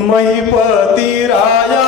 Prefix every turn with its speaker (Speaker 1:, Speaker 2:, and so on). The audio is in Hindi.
Speaker 1: महीपति राया